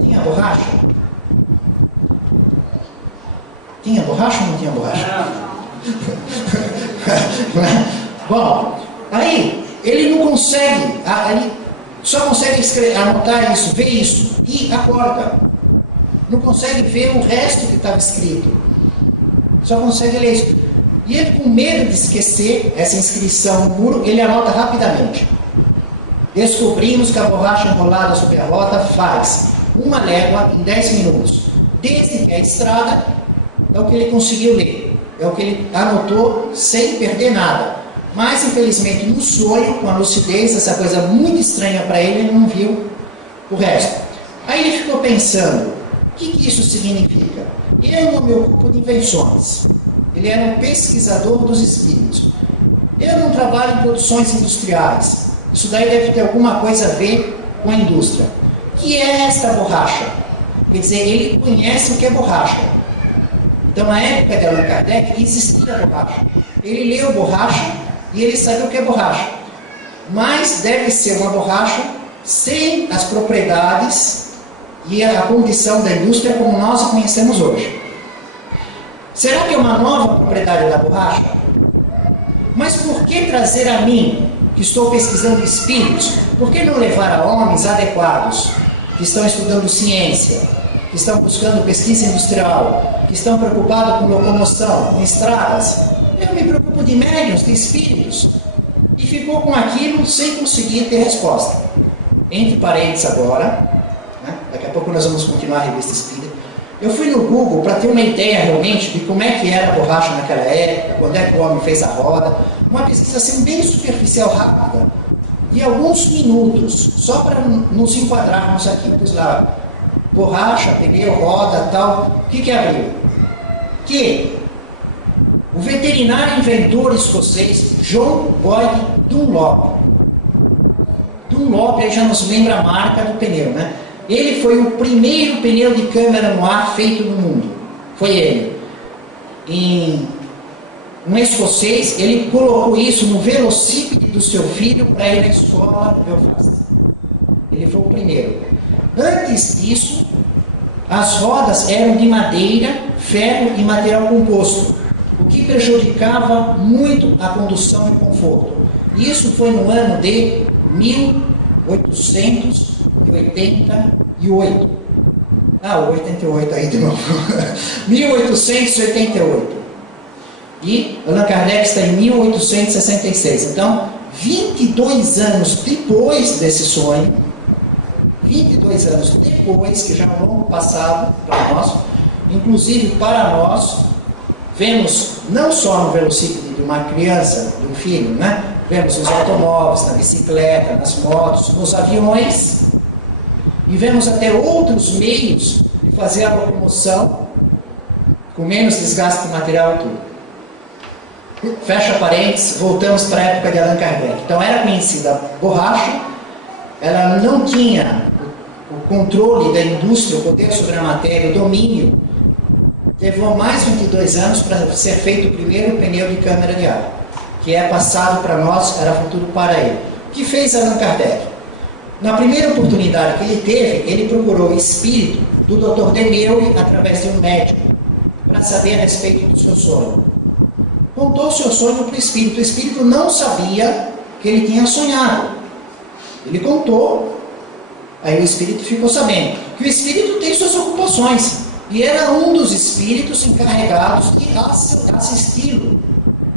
Tinha borracha? Tinha borracha ou não tinha borracha? Bom, aí ele não consegue, ele só consegue anotar isso, ver isso e acorda. Não consegue ver o resto que estava escrito. Só consegue ler isso. E ele, com medo de esquecer essa inscrição no muro, ele anota rapidamente. Descobrimos que a borracha enrolada sobre a roda faz uma légua em 10 minutos. Desde que a estrada, é o que ele conseguiu ler. É o que ele anotou sem perder nada. Mas, infelizmente, no sonho, com a lucidez, essa coisa muito estranha para ele, ele não viu o resto. Aí ele ficou pensando, o que isso significa? Eu não me ocupo de invenções. Ele era um pesquisador dos espíritos. Eu não trabalho em produções industriais. Isso daí deve ter alguma coisa a ver com a indústria. O que é esta borracha? Quer dizer, ele conhece o que é borracha. Então, na época de Allan Kardec, existia borracha. Ele leu borracha e ele sabia o que é borracha. Mas deve ser uma borracha sem as propriedades e a condição da indústria como nós a conhecemos hoje. Será que é uma nova propriedade da borracha? Mas por que trazer a mim, que estou pesquisando espíritos? Por que não levar a homens adequados, que estão estudando ciência, que estão buscando pesquisa industrial, que estão preocupados com locomoção, com estradas? Eu me preocupo de médiuns, de espíritos. E ficou com aquilo sem conseguir ter resposta. Entre parênteses agora, né? Daqui a pouco nós vamos continuar a revista espírita. Eu fui no Google para ter uma ideia realmente de como é que era a borracha naquela época, quando é que o homem fez a roda. Uma pesquisa assim bem superficial, rápida, de alguns minutos, só para nos enquadrarmos aqui. Pois lá, borracha, pneu, roda, tal. O que abriu? Que o veterinário inventor escocês John Boyd Dunlop, Dunlop, aí já nos lembra a marca do pneu, né? Ele foi o primeiro pneu de câmara no ar feito no mundo. Foi ele. Um escocês, ele colocou isso no velocípede do seu filho para ir na escola no Belfast. Ele foi o primeiro. Antes disso, as rodas eram de madeira, ferro e material composto, o que prejudicava muito a condução e o conforto. Isso foi no ano de 1888. 88 aí de novo. 1888. E Allan Kardec está em 1866. Então, 22 anos depois desse sonho, 22 anos depois, que já é um longo passado para nós, inclusive para nós, vemos não só no velocípede de uma criança, de um filho, né? Vemos nos automóveis, na bicicleta, nas motos, nos aviões, e vemos até outros meios de fazer a locomoção com menos desgaste material e tudo. Fecha parênteses, voltamos para a época de Allan Kardec. Então era conhecida a borracha, ela não tinha o controle da indústria, o poder sobre a matéria, o domínio. Levou mais de 22 anos para ser feito o primeiro pneu de câmara de ar, que é passado para nós, era futuro para ele. O que fez Allan Kardec? Na primeira oportunidade que ele teve, ele procurou o espírito do Dr. Demeure através de um médico, para saber a respeito do seu sonho. Contou o seu sonho para o espírito não sabia que ele tinha sonhado. Ele contou, aí o espírito ficou sabendo que o espírito tem suas ocupações, e era um dos espíritos encarregados de assisti-lo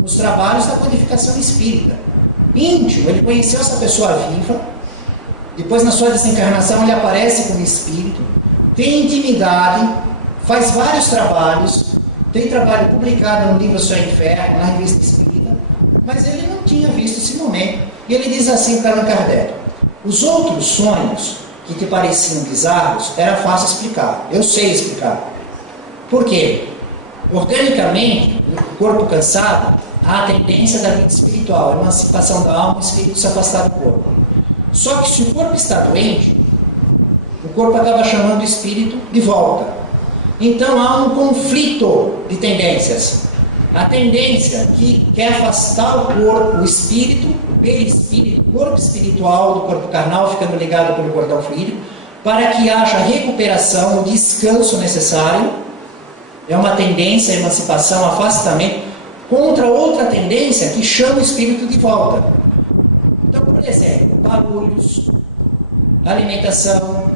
nos trabalhos da codificação espírita. Íntimo, ele conheceu essa pessoa viva, depois na sua desencarnação ele aparece como espírito, tem intimidade, faz vários trabalhos, tem trabalho publicado no livro Céu e Inferno, na revista espírita, mas ele não tinha visto esse momento. E ele diz assim para Allan Kardec: os outros sonhos que te pareciam bizarros, era fácil explicar. Eu sei explicar. Por quê? Organicamente, o corpo cansado, há a tendência da vida espiritual, a emancipação da alma, o espírito se afastar do corpo. Só que se o corpo está doente, o corpo acaba chamando o espírito de volta. Então há um conflito de tendências. A tendência que quer afastar o corpo, o espírito, o perispírito, o corpo espiritual do corpo carnal, ficando ligado pelo cordão fluídico, para que haja recuperação, o descanso necessário. É uma tendência, a emancipação, afastamento, contra outra tendência que chama o espírito de volta. Então, por exemplo, barulhos, alimentação,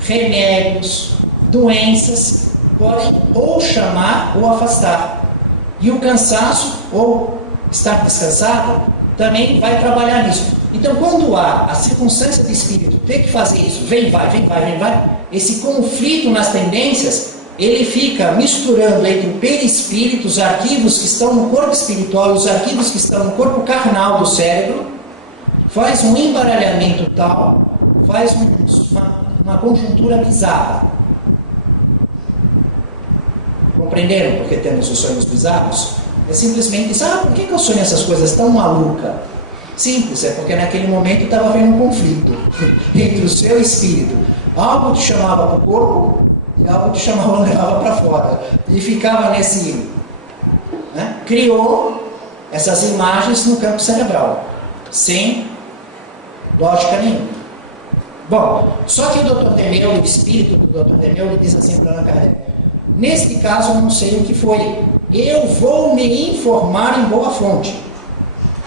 remédios, doenças, podem ou chamar ou afastar. E o cansaço, ou estar descansado, também vai trabalhar nisso. Então, quando há a circunstância de espírito ter que fazer isso, vem, vai, esse conflito nas tendências, ele fica misturando entre o perispírito, os arquivos que estão no corpo espiritual e os arquivos que estão no corpo carnal do cérebro, faz um embaralhamento tal, faz uma conjuntura bizarra. Compreenderam porque temos os sonhos bizarros? É simplesmente dizer, por que eu sonho essas coisas tão malucas? Simples, é porque naquele momento estava havendo um conflito entre o seu espírito. Algo te chamava para o corpo e algo te chamava, levava para fora. E ficava nesse... né? Criou essas imagens no campo cerebral, sem lógica nenhuma. Bom, só que o Dr. Demeure, o espírito do Dr. Demeure, diz assim para Allan Kardec: neste caso eu não sei o que foi, eu vou me informar em boa fonte,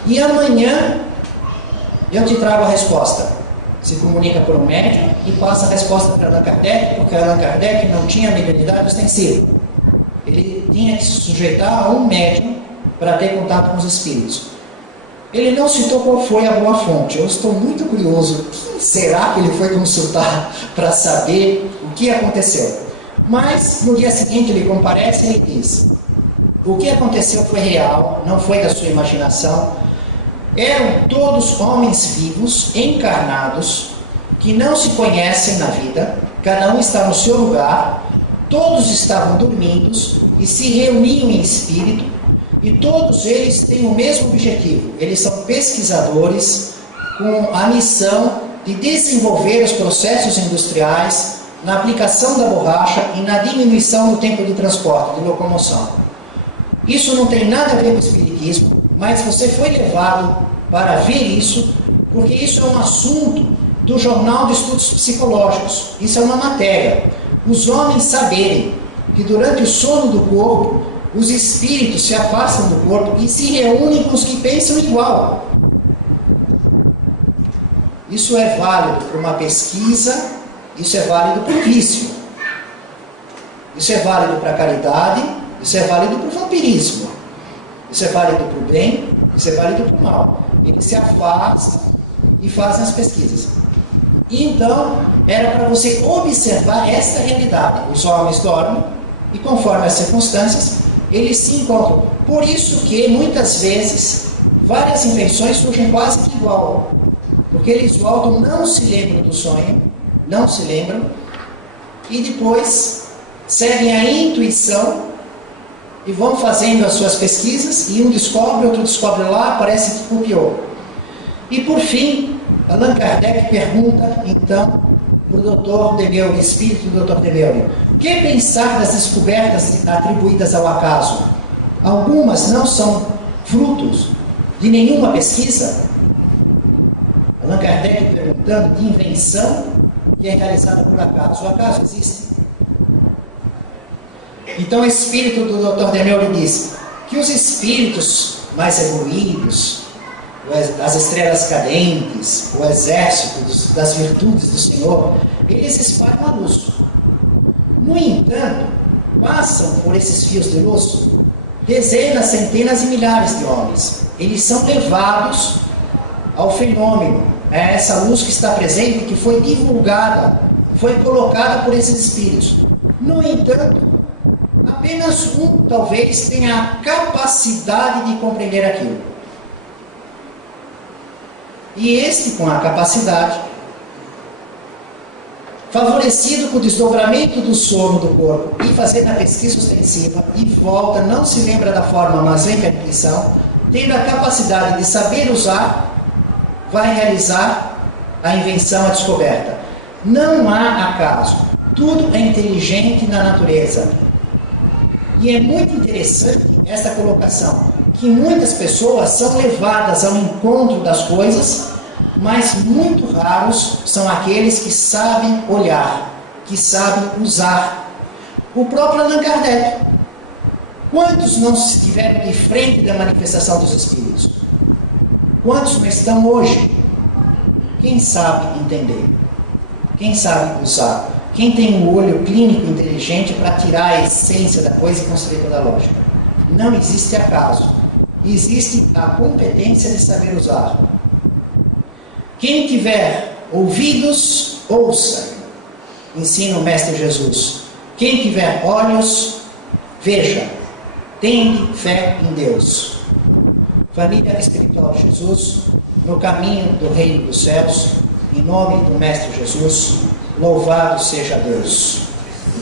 e amanhã eu te trago a resposta. Se comunica por um médium e passa a resposta para Allan Kardec, porque Allan Kardec não tinha mediunidade ostensiva. Ele tinha que se sujeitar a um médium para ter contato com os espíritos. Ele não citou qual foi a boa fonte. Eu estou muito curioso. Quem será que ele foi consultar para saber o que aconteceu? Mas no dia seguinte ele comparece e ele diz: o que aconteceu foi real, não foi da sua imaginação. Eram todos homens vivos, encarnados, que não se conhecem na vida, cada um está no seu lugar, todos estavam dormindo e se reuniam em espírito, e todos eles têm o mesmo objetivo. Eles são pesquisadores com a missão de desenvolver os processos industriais na aplicação da borracha e na diminuição do tempo de transporte, de locomoção. Isso não tem nada a ver com o espiritismo, mas você foi levado para ver isso, porque isso é um assunto do Jornal de Estudos Psicológicos. Isso é uma matéria. Os homens saberem que durante o sono do corpo, os espíritos se afastam do corpo e se reúnem com os que pensam igual. Isso é válido para uma pesquisa, isso é válido para o vício. Isso é válido para a caridade, isso é válido para o vampirismo. Isso é válido para o bem, isso é válido para o mal. Eles se afastam e fazem as pesquisas. E então, era para você observar essa realidade. Os homens dormem e, conforme as circunstâncias, eles se encontram. Por isso que, muitas vezes, várias invenções surgem quase que igual. Porque eles voltam, não se lembram do sonho, não se lembram, e depois seguem a intuição e vão fazendo as suas pesquisas, e um descobre, outro descobre lá, parece que copiou. E por fim, Allan Kardec pergunta, então, para o Dr. Demeure, espírito do Dr. Demeure, o que pensar das descobertas atribuídas ao acaso? Algumas não são frutos de nenhuma pesquisa? Allan Kardec perguntando de invenção que é realizada por acaso. O acaso existe? Então o espírito do Dr. Demeure diz que os espíritos mais evoluídos, as estrelas cadentes, o exército das virtudes do Senhor, eles espalham a luz. No entanto, passam por esses fios de luz dezenas, centenas e milhares de homens. Eles são levados ao fenômeno, a essa luz que está presente, que foi divulgada, foi colocada por esses espíritos. No entanto, apenas um talvez tenha a capacidade de compreender aquilo. E este, com a capacidade, favorecido com o desdobramento do sono do corpo e fazendo a pesquisa ostensiva, e volta, não se lembra da forma, mas vem com a intuição, tendo a capacidade de saber usar, vai realizar a invenção, a descoberta. Não há acaso. Tudo é inteligente na natureza. E é muito interessante esta colocação, que muitas pessoas são levadas ao encontro das coisas, mas muito raros são aqueles que sabem olhar, que sabem usar. O próprio Allan Kardec. Quantos não estiveram de frente da manifestação dos Espíritos? Quantos não estão hoje? Quem sabe entender? Quem sabe usar? Quem tem um olho clínico inteligente para tirar a essência da coisa e construir toda a lógica? Não existe acaso. Existe a competência de saber usar. Quem tiver ouvidos, ouça. Ensina o Mestre Jesus. Quem tiver olhos, veja. Tende fé em Deus. Família espiritual de Jesus, no caminho do reino dos céus, em nome do Mestre Jesus, louvado seja Deus.